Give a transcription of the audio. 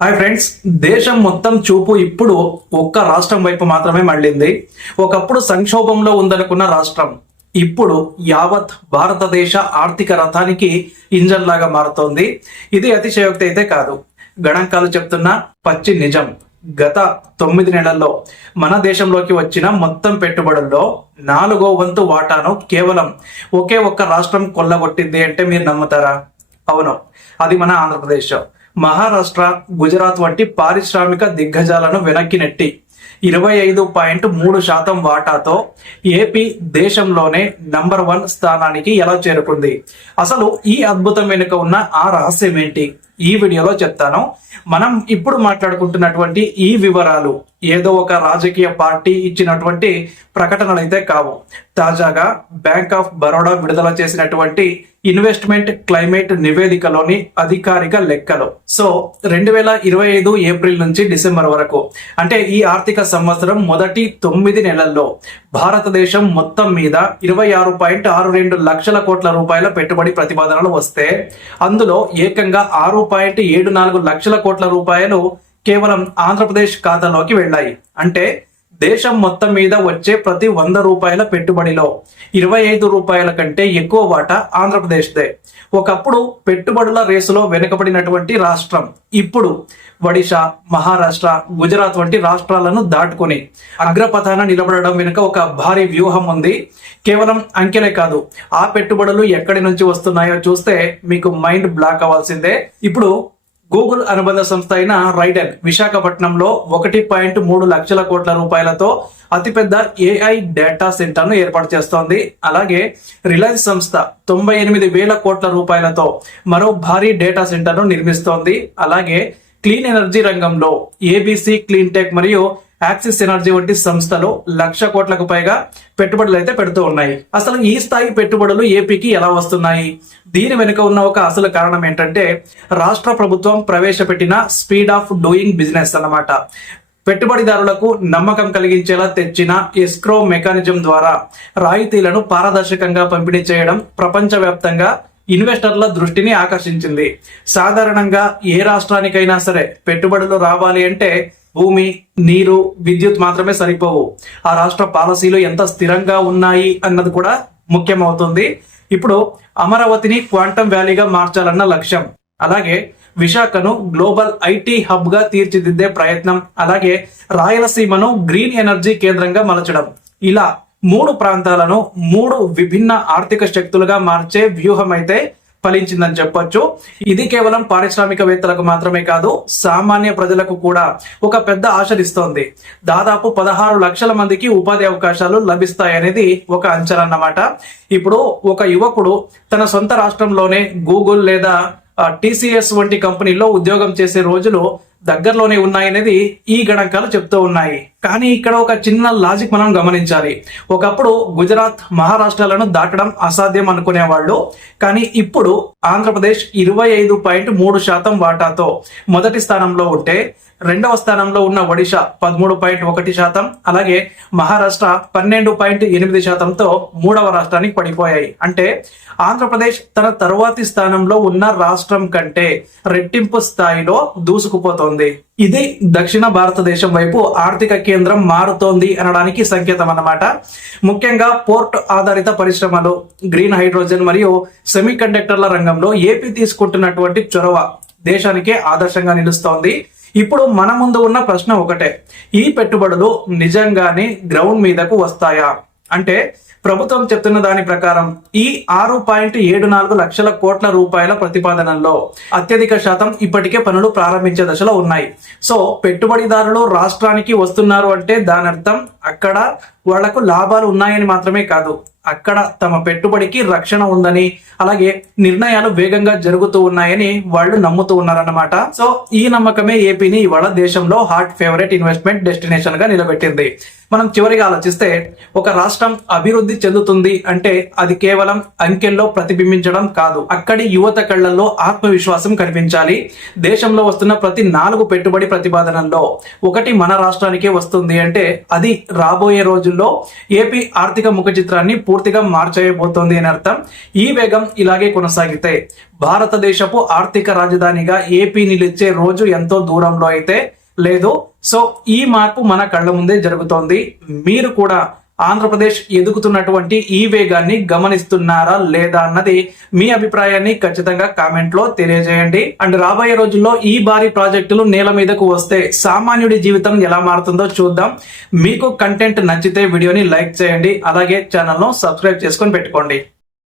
Hi friends, దేశం మొత్తం చూపు ఇప్పుడు ఒక్క రాష్ట్రం వైపు మాత్రమే మళ్ళింది. ఒకప్పుడు సంక్షోభంలో ఉందనుకున్న రాష్ట్రం ఇప్పుడు యావత్ భారతదేశ ఆర్థిక రథానికి ఇంజన్ లాగా మారుతోంది. ఇది అతిశయోక్తి అయితే కాదు, గణాంకాలు చెప్తున్న పచ్చి నిజం. గత 9 నెలల్లో మన దేశంలోకి వచ్చిన మొత్తం పెట్టుబడుల్లో 4వ వంతు వాటాను కేవలం ఒకే ఒక్క రాష్ట్రం కొల్లగొట్టింది అంటే మీరు నమ్ముతారా? అవును, అది మన ఆంధ్రప్రదేశ్. మహారాష్ట్ర, గుజరాత్ వంటి పారిశ్రామిక దిగ్గజాలను వెనక్కి నెట్టి 25.3% వాటాతో ఏపీ దేశంలోనే నంబర్ 1 స్థానానికి ఎలా చేరుకుంది? అసలు ఈ అద్భుతం వెనుక ఉన్న ఆ రహస్యం ఏంటి? ఈ వీడియోలో చెప్తాను. మనం ఇప్పుడు మాట్లాడుకుంటున్నటువంటి ఈ వివరాలు ఏదో ఒక రాజకీయ పార్టీ ఇచ్చినటువంటి ప్రకటనలు అయితే కావు. తాజాగా బ్యాంక్ ఆఫ్ బరోడా విడుదల చేసినటువంటి ఇన్వెస్ట్మెంట్ క్లైమేట్ నివేదికలోని అధికారిక లెక్కలు. సో 2025 ఏప్రిల్ నుంచి డిసెంబర్ వరకు, అంటే ఈ ఆర్థిక సంవత్సరం మొదటి 9 నెలల్లో భారతదేశం మొత్తం మీద 26.62 లక్షల కోట్ల రూపాయల పెట్టుబడి ప్రతిపాదనలు వస్తే అందులో ఏకంగా 6.74 లక్షల కోట్ల రూపాయలు కేవలం ఆంధ్రప్రదేశ్ ఖాతాలోకి వెళ్ళాయి. అంటే దేశం మొత్తం మీద వచ్చే ప్రతి 100 రూపాయల పెట్టుబడిలో 25 రూపాయల కంటే ఎక్కువ వాటా ఆంధ్రప్రదేశ్దే. ఒకప్పుడు పెట్టుబడుల రేసులో వెనుకబడినటువంటి రాష్ట్రం ఇప్పుడు ఒడిశా, మహారాష్ట్ర, గుజరాత్ వంటి రాష్ట్రాలను దాటుకుని అగ్రపథాన నిలబడడం వెనుక ఒక భారీ వ్యూహం ఉంది. కేవలం అంకెలే కాదు, ఆ పెట్టుబడులు ఎక్కడి నుంచి వస్తున్నాయో చూస్తే మీకు మైండ్ బ్లాక్ అవ్వాల్సిందే. ఇప్పుడు గూగుల్ అనుబంధ సంస్థ అయిన రైడెన్ విశాఖపట్నంలో 1.3 లక్షల కోట్ల రూపాయలతో అతిపెద్ద ఏఐ డేటా సెంటర్ను ఏర్పాటు చేస్తోంది. అలాగే రిలయన్స్ సంస్థ 98,000 కోట్ల రూపాయలతో మరో భారీ డేటా సెంటర్ను నిర్మిస్తోంది. అలాగే క్లీన్ ఎనర్జీ రంగంలో ఏబీసీ క్లీన్ టెక్ మరియు యాక్సిస్ ఎనర్జీ వంటి సంస్థలు 1,00,000 కోట్లకు పైగా పెట్టుబడులు అయితే పెడుతూ ఉన్నాయి. అసలు ఈ స్థాయి పెట్టుబడులు ఏపీకి ఎలా వస్తున్నాయి? దీని వెనుక ఉన్న ఒక అసలు కారణం ఏంటంటే రాష్ట్ర ప్రభుత్వం ప్రవేశపెట్టిన స్పీడ్ ఆఫ్ డూయింగ్ బిజినెస్ అన్నమాట. పెట్టుబడిదారులకు నమ్మకం కలిగించేలా తెచ్చిన ఎస్క్రో మెకానిజం ద్వారా రాయితీలను పారదర్శకంగా పంపిణీ చేయడం ప్రపంచవ్యాప్తంగా ఇన్వెస్టర్ల దృష్టిని ఆకర్షించింది. సాధారణంగా ఏ రాష్ట్రానికైనా సరే పెట్టుబడులు రావాలి అంటే భూమి, నీరు, విద్యుత్ మాత్రమే సరిపోవు. ఆ రాష్ట్ర పాలసీలు ఎంత స్థిరంగా ఉన్నాయి అన్నది కూడా ముఖ్యమవుతుంది. ఇప్పుడు అమరావతిని క్వాంటమ్ వ్యాలీగా మార్చాలన్న లక్ష్యం, అలాగే విశాఖను గ్లోబల్ ఐటీ హబ్ గా తీర్చిదిద్దే ప్రయత్నం, అలాగే రాయలసీమను గ్రీన్ ఎనర్జీ కేంద్రంగా మలచడం, ఇలా 3 ప్రాంతాలను 3 విభిన్న ఆర్థిక శక్తులుగా మార్చే వ్యూహం అయితే ఫలించిందని చెప్పొచ్చు. ఇది కేవలం పారిశ్రామికవేత్తలకు మాత్రమే కాదు, సామాన్య ప్రజలకు కూడా ఒక పెద్ద ఆశనిస్తోంది. దాదాపు 16 లక్షల మందికి ఉపాధి అవకాశాలు లభిస్తాయనేది ఒక అంచనా అన్నమాట. ఇప్పుడు ఒక యువకుడు తన సొంత రాష్ట్రంలోనే గూగుల్ లేదా టీసీఎస్ వంటి కంపెనీల్లో ఉద్యోగం చేసే రోజులు దగ్గరలోనే ఉన్నాయనేది ఈ గణాంకాలు చెప్తూ ఉన్నాయి. కానీ ఇక్కడ ఒక చిన్న లాజిక్ మనం గమనించాలి. ఒకప్పుడు గుజరాత్, మహారాష్ట్రలను దాటడం అసాధ్యం అనుకునేవాళ్ళు. కానీ ఇప్పుడు ఆంధ్రప్రదేశ్ 25.3% వాటాతో మొదటి స్థానంలో ఉంటే, 2వ స్థానంలో ఉన్న ఒడిశా 13.1%, అలాగే మహారాష్ట్ర 12.8%తో 3వ రాష్ట్రానికి పడిపోయాయి. అంటే ఆంధ్రప్రదేశ్ తన తరువాతి స్థానంలో ఉన్న రాష్ట్రం కంటే రెట్టింపు స్థాయిలో దూసుకుపోతోంది. ఇది దక్షిణ భారతదేశం వైపు ఆర్థిక కేంద్రం మారుతోంది అనడానికి సంకేతం అన్నమాట. ముఖ్యంగా పోర్ట్ ఆధారిత పరిశ్రమలు, గ్రీన్ హైడ్రోజన్ మరియు సెమీ కండక్టర్ల రంగంలో ఏపీ తీసుకుంటున్నటువంటి చొరవ దేశానికే ఆదర్శంగా నిలుస్తోంది. ఇప్పుడు మన ముందు ఉన్న ప్రశ్న ఒకటే, ఈ పెట్టుబడులు నిజంగానే గ్రౌండ్ మీదకు వస్తాయా? అంటే ప్రభుత్వం చెప్తున్న దాని ప్రకారం ఈ 6.74 లక్షల కోట్ల రూపాయల ప్రతిపాదనల్లో అత్యధిక శాతం ఇప్పటికే పనులు ప్రారంభించే దశలో ఉన్నాయి. సో పెట్టుబడిదారులు రాష్ట్రానికి వస్తున్నారు అంటే దాని అర్థం అక్కడ వాళ్లకు లాభాలు ఉన్నాయని మాత్రమే కాదు, అక్కడ తమ పెట్టుబడికి రక్షణ ఉందని, అలాగే నిర్ణయాలు వేగంగా జరుగుతూ ఉన్నాయని వాళ్ళు నమ్ముతూ ఉన్నారన్నమాట. సో ఈ నమ్మకమే ఏపీని ఇవాళ దేశంలో హాట్ ఫేవరెట్ ఇన్వెస్ట్మెంట్ డెస్టినేషన్ గా నిలబెట్టింది. మనం చివరిగా ఆలోచిస్తే ఒక రాష్ట్రం అభివృద్ధి చెందుతుంది అంటే అది కేవలం అంకెల్లో ప్రతిబింబించడం కాదు, అక్కడి యువత కళ్లలో ఆత్మవిశ్వాసం కనిపించాలి. దేశంలో వస్తున్న ప్రతి 4 పెట్టుబడి ప్రతిపాదనల్లో 1 మన రాష్ట్రానికే వస్తుంది అంటే అది రాబోయే రోజుల్లో ఏపీ ఆర్థిక ముఖ చిత్రాన్ని పూర్తిగా మార్చేయబోతోంది అని అర్థం. ఈ వేగం ఇలాగే కొనసాగితే భారతదేశపు ఆర్థిక రాజధానిగా ఏపీ నిలిచే రోజు ఎంతో దూరంలో అయితే లేదు. సో ఈ మార్పు మన కళ్ళ ముందే జరుగుతోంది. మీరు కూడా ఆంధ్రప్రదేశ్ ఎదుగుతున్నటువంటి ఈ వేగాన్ని గమనిస్తున్నారా లేదా అన్నది మీ అభిప్రాయాన్ని ఖచ్చితంగా కామెంట్ లో తెలియజేయండి. అండ్ రాబోయే రోజుల్లో ఈ భారీ ప్రాజెక్టులు నేల మీదకు వస్తే సామాన్యుడి జీవితం ఎలా మారుతుందో చూద్దాం. మీకు కంటెంట్ నచ్చితే వీడియోని లైక్ చేయండి, అలాగే ఛానల్ ను సబ్స్క్రైబ్ చేసుకొని పెట్టుకోండి.